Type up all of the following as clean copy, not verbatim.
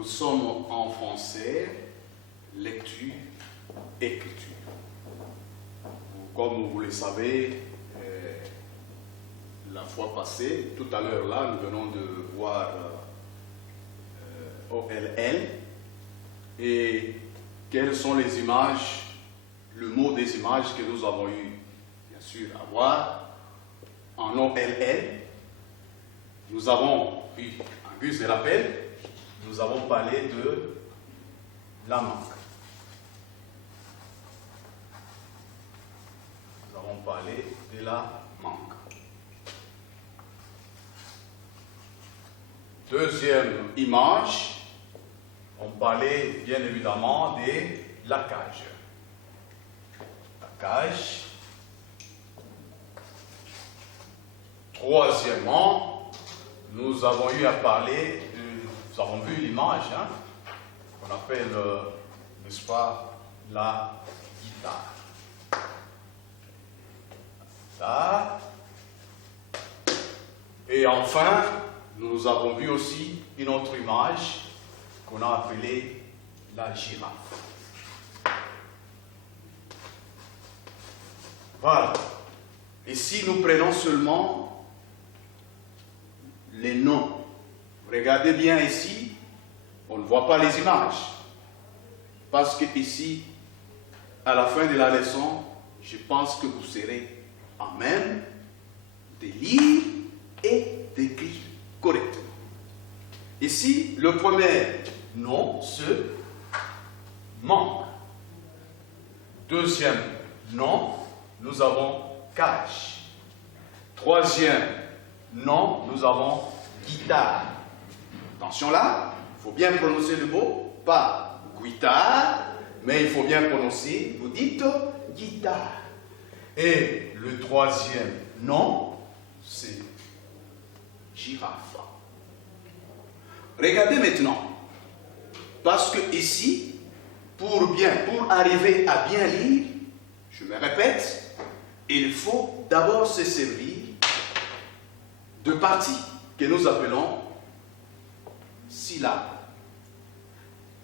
nous sommes en français, lecture, écriture. Comme vous le savez, la fois passée, tout à l'heure là, nous venons de voir OLL et quelles sont les images, le mot des images que nous avons eu, bien sûr, à voir en OLL. Nous avons eu, en guise de rappel, nous avons parlé de la manque. Nous avons parlé de la manque. Deuxième image, on parlait bien évidemment de la cage. La cage. Troisièmement, nous avons eu à parler de, nous avons vu l'image, hein, qu'on appelle, n'est-ce pas, la guitare. Ça. Et enfin, nous avons vu aussi une autre image qu'on a appelée la girafe. Voilà. Et si nous prenons seulement les noms, regardez bien ici, on ne voit pas les images. Parce que ici, à la fin de la leçon, je pense que vous serez en même de lire et d'écrire correctement. Ici, le premier nom, c'est manque. Deuxième nom, nous avons cage. Troisième nom, nous avons guitare. Attention là, il faut bien prononcer le mot, pas guitare, mais il faut bien prononcer, vous dites guitare. Et le troisième nom, c'est girafe. Regardez maintenant, parce que ici, pour arriver à bien lire, je me répète, il faut d'abord se servir de parties que nous appelons syllabes.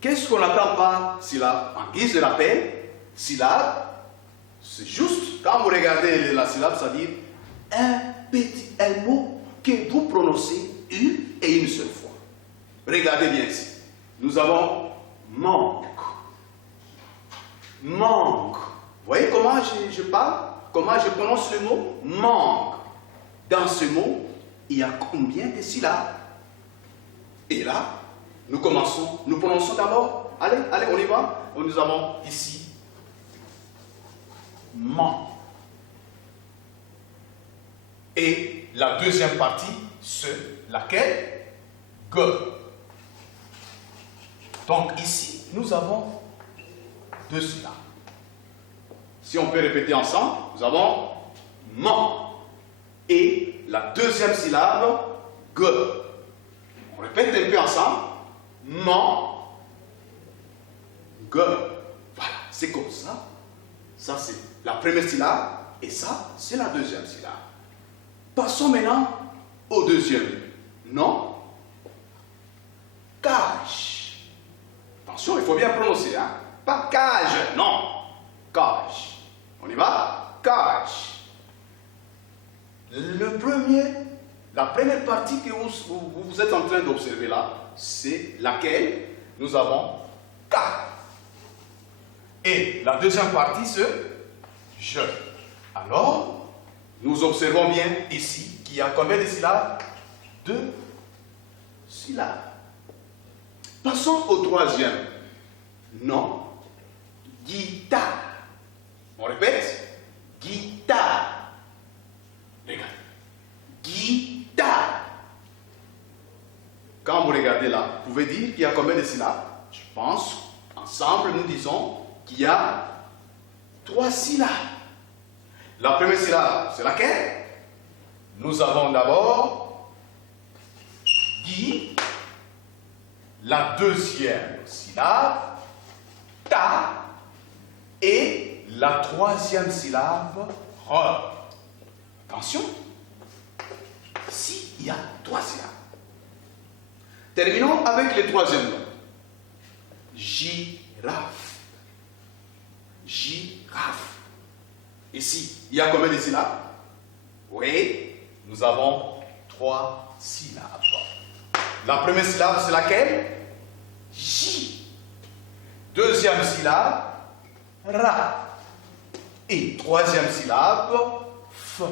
Qu'est-ce qu'on appelle par syllabe? En guise de rappel, syllabe, c'est juste, quand vous regardez la syllabe, ça veut dire un mot que vous prononcez une et une seule fois. Regardez bien ici. Nous avons manque. Manque. Vous voyez comment je parle? Comment je prononce le mot? Manque. Dans ce mot, il y a combien de syllabes? Et là, nous prononçons d'abord. Allez, on y va. Nous avons ici manque. Et la deuxième partie, c'est laquelle? Go. Donc ici, nous avons deux syllabes. Si on peut répéter ensemble, nous avons man. Et la deuxième syllabe, go. On répète un peu ensemble. Man, go. Voilà, c'est comme ça. Ça, c'est la première syllabe. Et ça, c'est la deuxième syllabe. Passons maintenant au deuxième. Non. Cage. Attention, il faut bien prononcer, hein. Pas cage, non. Cage. On y va? Cage. La première partie que vous êtes en train d'observer là, c'est laquelle nous avons K. Et la deuxième partie, c'est je. Alors, nous observons bien ici qu'il y a combien de syllabes? 2 syllabes. Passons au troisième. Non. Guitare. On répète. Guitare. Regardez. Guitare. Quand vous regardez là, vous pouvez dire qu'il y a combien de syllabes? Je pense, ensemble, nous disons qu'il y a 3 syllabes. La première syllabe, c'est laquelle? Nous avons d'abord Gui. La deuxième syllabe, ta. Et la troisième syllabe, re. Attention. Ici, il y a 3 syllabes. Terminons avec le troisième nom. girafe. Girafe. Ici, il y a combien de syllabes? Oui, nous avons 3 syllabes. La première syllabe, c'est laquelle? J. Deuxième syllabe, Ra. Et troisième syllabe, F.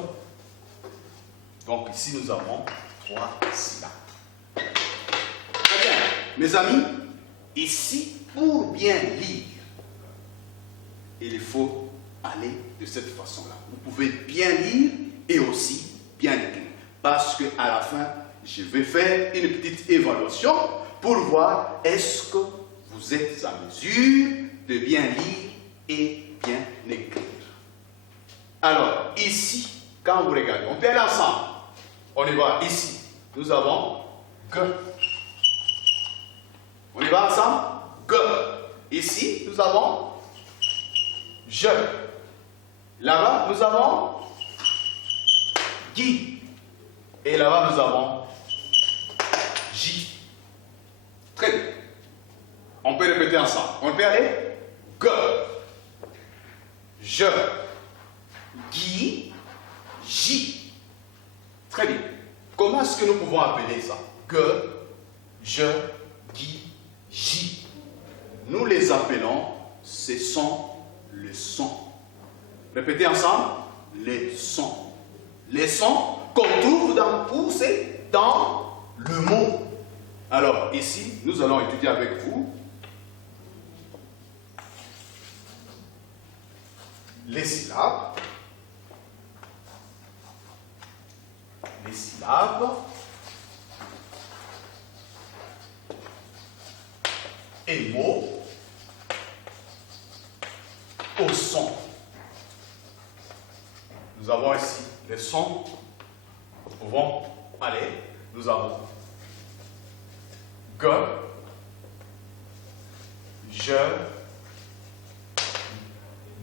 Donc ici, nous avons 3 syllabes. Très bien. Mes amis, ici, pour bien lire, il faut aller de cette façon-là. Vous pouvez bien lire et aussi bien écrire. Parce qu'à la fin, je vais faire une petite évaluation pour voir est-ce que vous êtes en mesure de bien lire et bien écrire. Alors, ici, quand vous regardez, on peut aller ensemble. On y va. Ici, nous avons G. On y va ensemble? G. Ici, nous avons Je. Là-bas, nous avons Guy. Et là-bas, nous avons J. Très bien. On peut répéter ensemble. On peut aller? G. Je. Guy. J. Très bien. Comment est-ce que nous pouvons appeler ça? G. Je. Guy. J. Nous les appelons, ce sont les sons. Répétez ensemble. Les sons. Les sons qu'on trouve dans le mot. Alors, ici, nous allons étudier avec vous les syllabes. Les syllabes. Et mots au son. Nous avons ici les sons. Nous pouvons aller. Nous avons G, Je,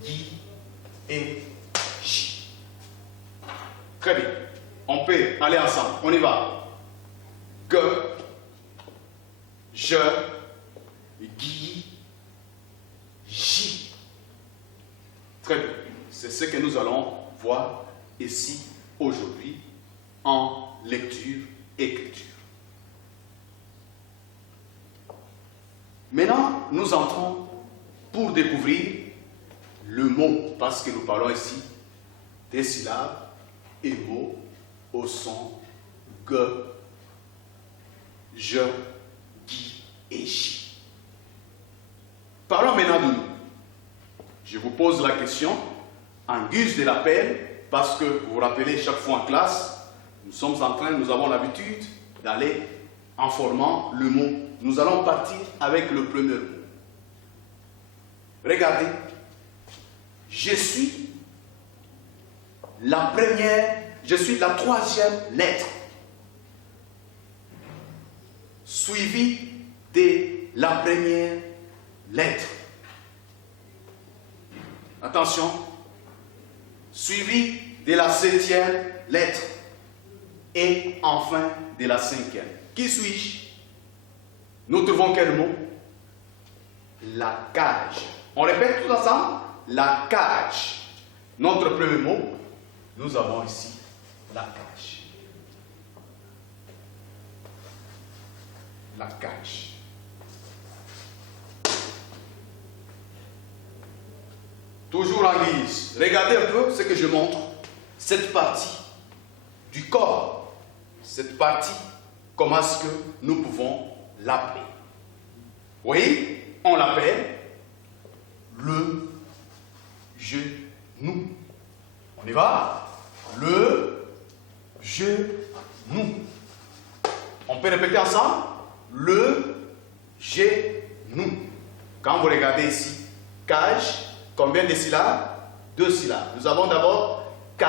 Guy et J. Très bien. On peut aller ensemble. On y va. G, Je, Guy, J. Très bien. C'est ce que nous allons voir ici aujourd'hui en lecture-écriture. Maintenant, nous entrons pour découvrir le mot, parce que nous parlons ici des syllabes et mots au son G, Je, Guy et J. Parlons maintenant de nous. Je vous pose la question en guise de rappel, parce que vous vous rappelez, chaque fois en classe, nous avons l'habitude d'aller en formant le mot. Nous allons partir avec le premier mot. Regardez. Je suis la troisième lettre, suivie de la première lettre. Attention. Suivie de la 7e lettre. Et enfin de la 5e. Qui suis-je? Nous trouvons quel mot? La cage. On répète tous ensemble? La cage. Notre premier mot, nous avons ici la cage. La cage. Toujours en guise. Regardez un peu ce que je montre. Cette partie du corps. Cette partie, comment est-ce que nous pouvons l'appeler? Oui, on l'appelle le genou. On y va? Le genou. On peut répéter ensemble? Le genou. Quand vous regardez ici, cage, combien de syllabes? 2 syllabes. Nous avons d'abord K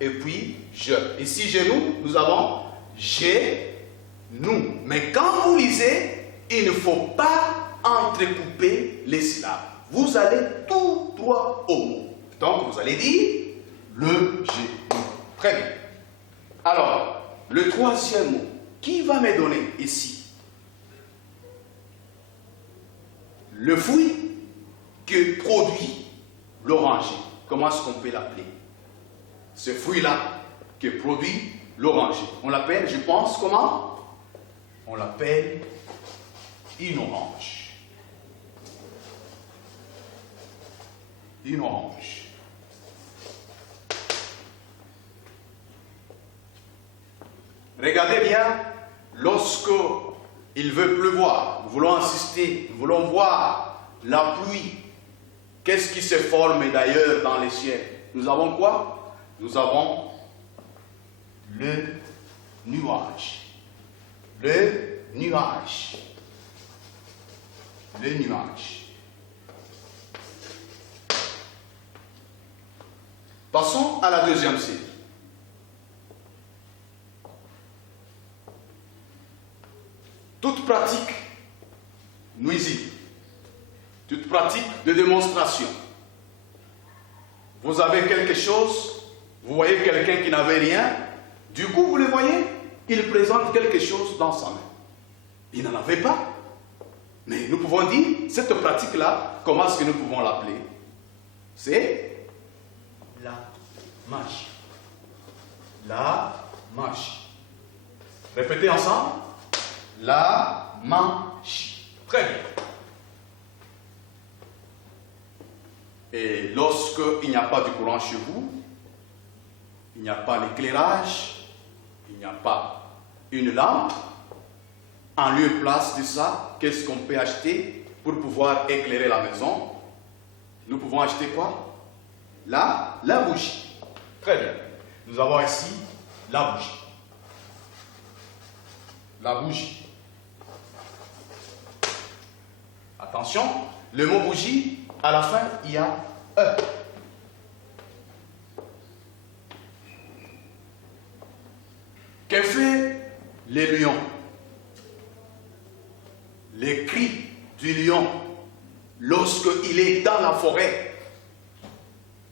et puis je. Ici, genou, nous avons genou. Mais quand vous lisez, il ne faut pas entrecouper les syllabes. Vous allez tout droit au mot. Donc, vous allez dire le genou. Très bien. Alors, le troisième mot, qui va me donner ici? le fruit que produit l'oranger. Comment est-ce qu'on peut l'appeler? Ce fruit-là que produit l'oranger. On l'appelle, je pense, comment? On l'appelle une orange. Une orange. Regardez bien, lorsque il veut pleuvoir, nous voulons insister, nous voulons voir la pluie. Qu'est-ce qui se forme d'ailleurs dans les ciels? Nous avons quoi? Nous avons le nuage. Le nuage. Le nuage. Passons à la deuxième série. Toute pratique nuisible, toute pratique de démonstration. Vous avez quelque chose, vous voyez quelqu'un qui n'avait rien, du coup vous le voyez, il présente quelque chose dans sa main. Il n'en avait pas. Mais nous pouvons dire, cette pratique-là, comment est-ce que nous pouvons l'appeler? C'est la magie. La magie. Répétez ensemble. La magie. Très bien. Et lorsqu'il n'y a pas de courant chez vous, il n'y a pas l'éclairage, il n'y a pas une lampe, en lieu et place de ça, qu'est-ce qu'on peut acheter pour pouvoir éclairer la maison? Nous pouvons acheter quoi? La bougie. Très bien. Nous avons ici la bougie. La bougie. Attention, le mot bougie, à la fin, il y a E. Que fait les lions? Les cris du lion lorsqu'il est dans la forêt.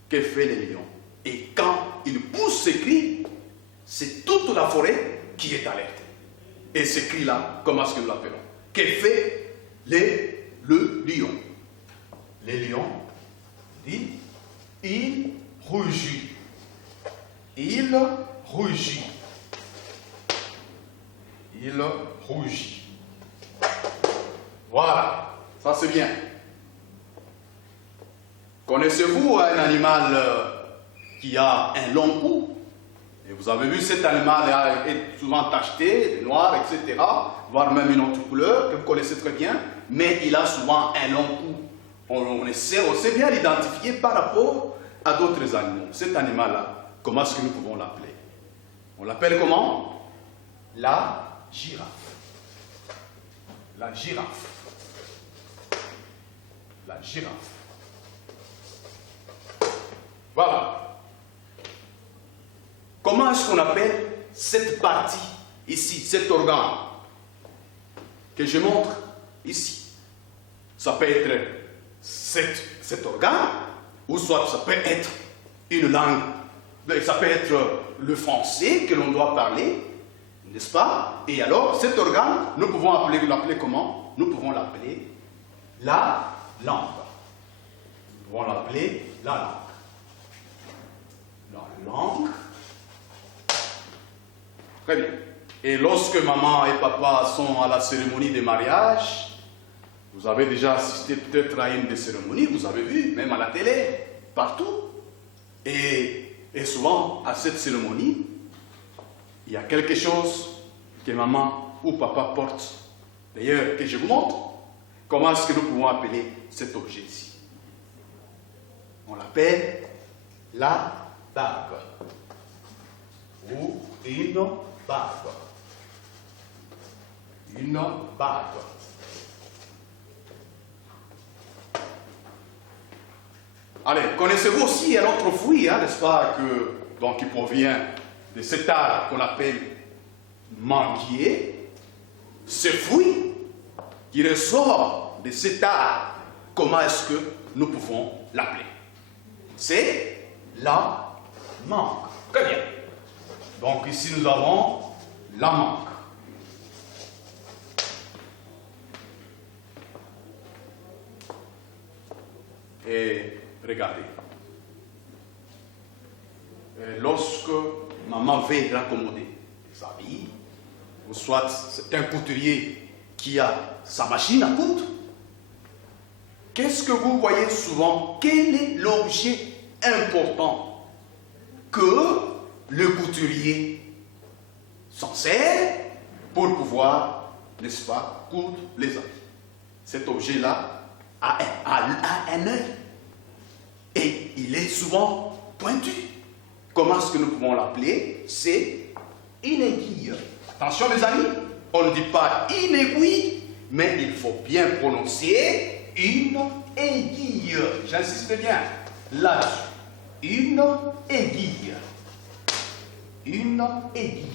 Que fait le lion? Et quand il pousse ses cris, c'est toute la forêt qui est alertée. Et ce cri-là, comment est-ce que nous l'appelons? Que fait le lion? Le lion dit, il rugit. Il rugit. Il rugit. Voilà, ça c'est bien. Connaissez-vous un animal qui a un long cou? Et vous avez vu, cet animal est souvent tacheté, noir, etc., voire même une autre couleur que vous connaissez très bien, mais il a souvent un long cou. On sait bien l'identifier par rapport à d'autres animaux. Cet animal-là, comment est-ce que nous pouvons l'appeler? On l'appelle comment? La girafe. La girafe. La girafe. Voilà. Comment est-ce qu'on appelle cette partie ici, cet organe que je montre ici? Ça peut être cet organe, ou soit ça peut être une langue, ça peut être le français que l'on doit parler, n'est-ce pas? Et alors, cet organe, nous pouvons l'appeler comment? Nous pouvons l'appeler la langue. Nous pouvons l'appeler la langue. La langue. Très bien. Et lorsque maman et papa sont à la cérémonie de mariage, vous avez déjà assisté peut-être à une des cérémonies, vous avez vu, même à la télé, partout. Et souvent, à cette cérémonie, il y a quelque chose que maman ou papa porte. D'ailleurs, que je vous montre, comment est-ce que nous pouvons appeler cet objet ici? On l'appelle la bague. Ou une bague. Une bague. Allez, connaissez-vous aussi un autre fruit, n'est-ce pas, qui provient de cet arbre qu'on appelle manguier? Ce fruit qui ressort de cet arbre, comment est-ce que nous pouvons l'appeler? C'est la mangue. Très bien. Donc ici nous avons la mangue. Et regardez. Lorsque maman veut raccommoder les habits, ou soit c'est un couturier qui a sa machine à coudre, qu'est-ce que vous voyez souvent? Quel est l'objet important que le couturier s'en sert pour pouvoir, n'est-ce pas, coudre les habits? Cet objet-là a un œil et il est souvent pointu. Comment est-ce que nous pouvons l'appeler? C'est une aiguille. Attention mes amis, on ne dit pas une aiguille, mais il faut bien prononcer une aiguille. J'insiste bien là-dessus. Une aiguille. Une aiguille.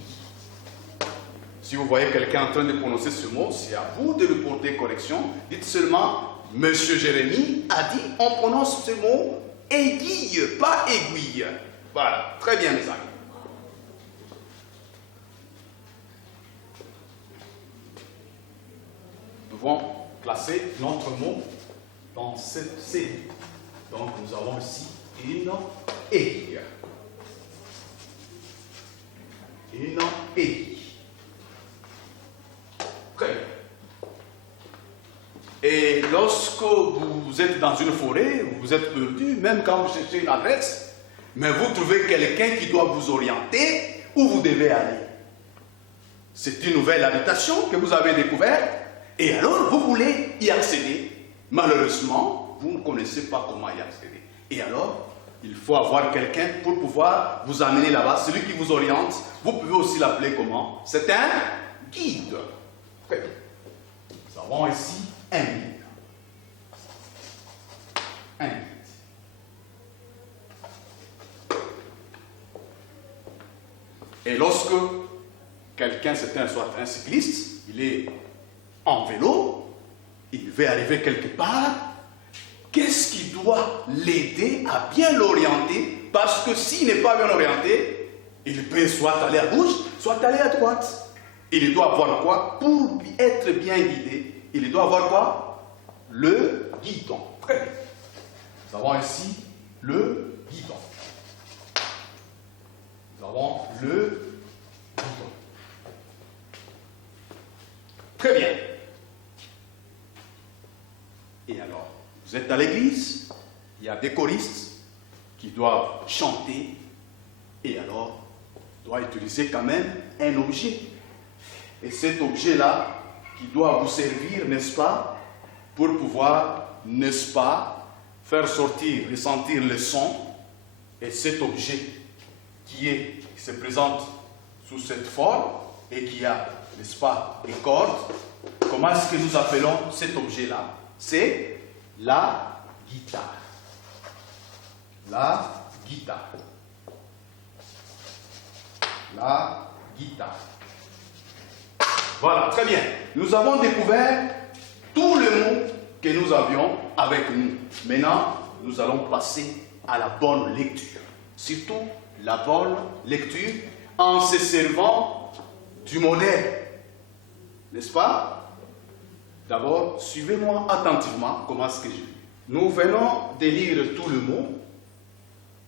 Si vous voyez quelqu'un en train de prononcer ce mot, c'est à vous de lui porter correction. Dites seulement, Monsieur Jérémie a dit, on prononce ce mot aiguille, pas aiguille. Voilà, très bien mes amis. Nous devons classer notre mot dans cette série. Donc nous avons ici une aiguille. Une aiguille. Très bien. Et lorsque vous êtes dans une forêt, vous êtes perdu, même quand vous cherchez une adresse, mais vous trouvez quelqu'un qui doit vous orienter où vous devez aller. C'est une nouvelle habitation que vous avez découverte, et alors vous voulez y accéder. Malheureusement, vous ne connaissez pas comment y accéder. Et alors, il faut avoir quelqu'un pour pouvoir vous amener là-bas. Celui qui vous oriente, vous pouvez aussi l'appeler comment? C'est un guide. Très bien. Nous avons ici un guide. Un guide. Et lorsque quelqu'un, soit un cycliste, il est en vélo, il veut arriver quelque part, qu'est-ce qui doit l'aider à bien l'orienter? Parce que s'il n'est pas bien orienté, il peut soit aller à gauche, soit aller à droite. Il doit avoir quoi? Pour être bien guidé, il doit avoir quoi? Le guidon. Très bien. Nous avons ici le guidon. Nous avons le guidon. Très bien. Et alors, vous êtes à l'église, il y a des choristes qui doivent chanter, et alors, on doit utiliser quand même un objet. Et cet objet-là, qui doit vous servir, n'est-ce pas, pour pouvoir, n'est-ce pas, faire sortir, ressentir le son, et cet objet qui se présente sous cette forme, et qui a, n'est-ce pas, des cordes, comment est-ce que nous appelons cet objet-là? C'est la guitare. La guitare. La guitare. Voilà, très bien. Nous avons découvert tout le mot que nous avions avec nous. Maintenant, nous allons passer à la bonne lecture. Surtout la bonne lecture en se servant du modèle. N'est-ce pas? D'abord, suivez-moi attentivement comment est-ce que je lis. Nous venons de lire tout le mot.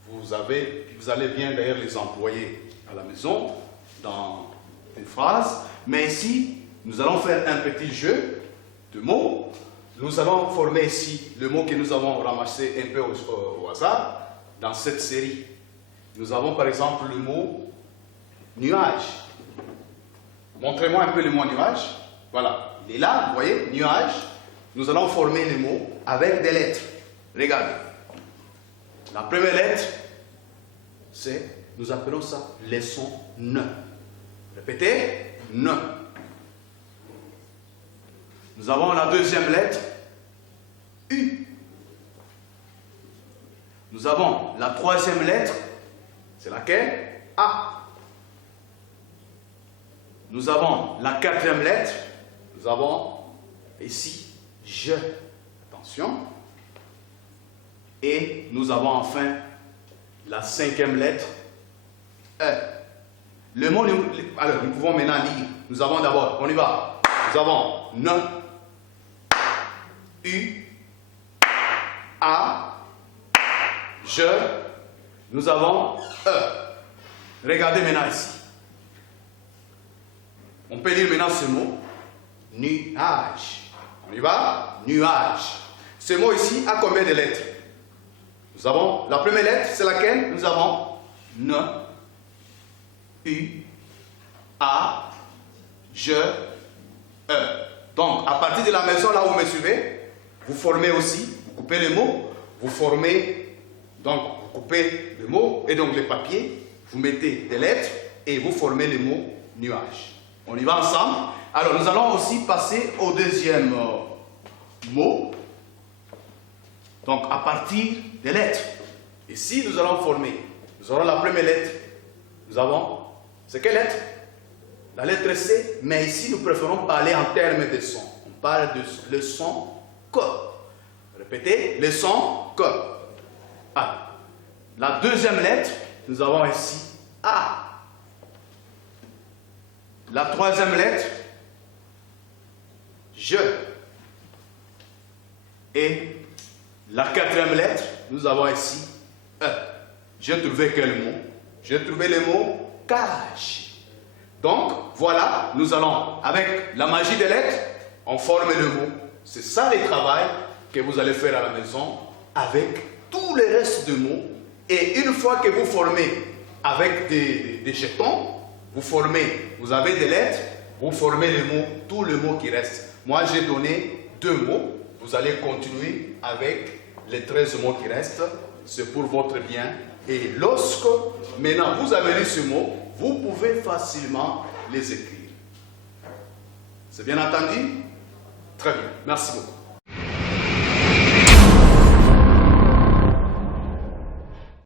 Vous allez bien d'ailleurs les employer à la maison dans une phrase. Mais ici, nous allons faire un petit jeu de mots. Nous allons former ici le mot que nous avons ramassé un peu au hasard dans cette série. Nous avons par exemple le mot nuage. Montrez-moi un peu le mot nuage. Voilà, il est là, vous voyez, nuage. Nous allons former les mots avec des lettres. Regardez. La première lettre, nous appelons ça le son ne. Répétez, ne. Nous avons la deuxième lettre, U. Nous avons la troisième lettre, c'est laquelle? A. Nous avons la quatrième lettre, nous avons ici, je. Attention. Et nous avons enfin la cinquième lettre, E. Le mot, alors nous pouvons maintenant lire. Nous avons d'abord, on y va. Nous avons ne, U, A, je, nous avons E. Regardez maintenant ici. On peut lire maintenant ce mot, nuage. On y va? Nuage. Ce mot ici a combien de lettres? Nous avons, la première lettre, c'est laquelle? Nous avons N, U, A, G, E. Donc, à partir de la maison, là où vous me suivez, vous formez aussi, vous coupez les mots, vous formez, donc vous coupez le mot, et donc le papier, vous mettez des lettres, et vous formez le mot nuage. On y va ensemble. Alors, nous allons aussi passer au deuxième mot. Donc, à partir des lettres. Ici, nous allons former. Nous aurons la première lettre. Nous avons, c'est quelle lettre? La lettre C, mais ici, nous préférons parler en termes de son. On parle de le son que. Répétez, le son que. A. La deuxième lettre, nous avons ici A. La troisième lettre, je. Et la quatrième lettre, nous avons ici E. J'ai trouvé quel mot? J'ai trouvé le mot cage. Donc, voilà, nous allons, avec la magie des lettres, on forme le mot. C'est ça le travail que vous allez faire à la maison avec tous les restes de mots. Et une fois que vous formez avec des jetons, vous formez, vous avez des lettres, vous formez les mots, tous les mots qui restent. Moi, j'ai donné 2 mots. Vous allez continuer avec les 13 mots qui restent. C'est pour votre bien. Et lorsque, maintenant, vous avez lu ce mot, vous pouvez facilement les écrire. C'est bien entendu? Très bien. Merci beaucoup.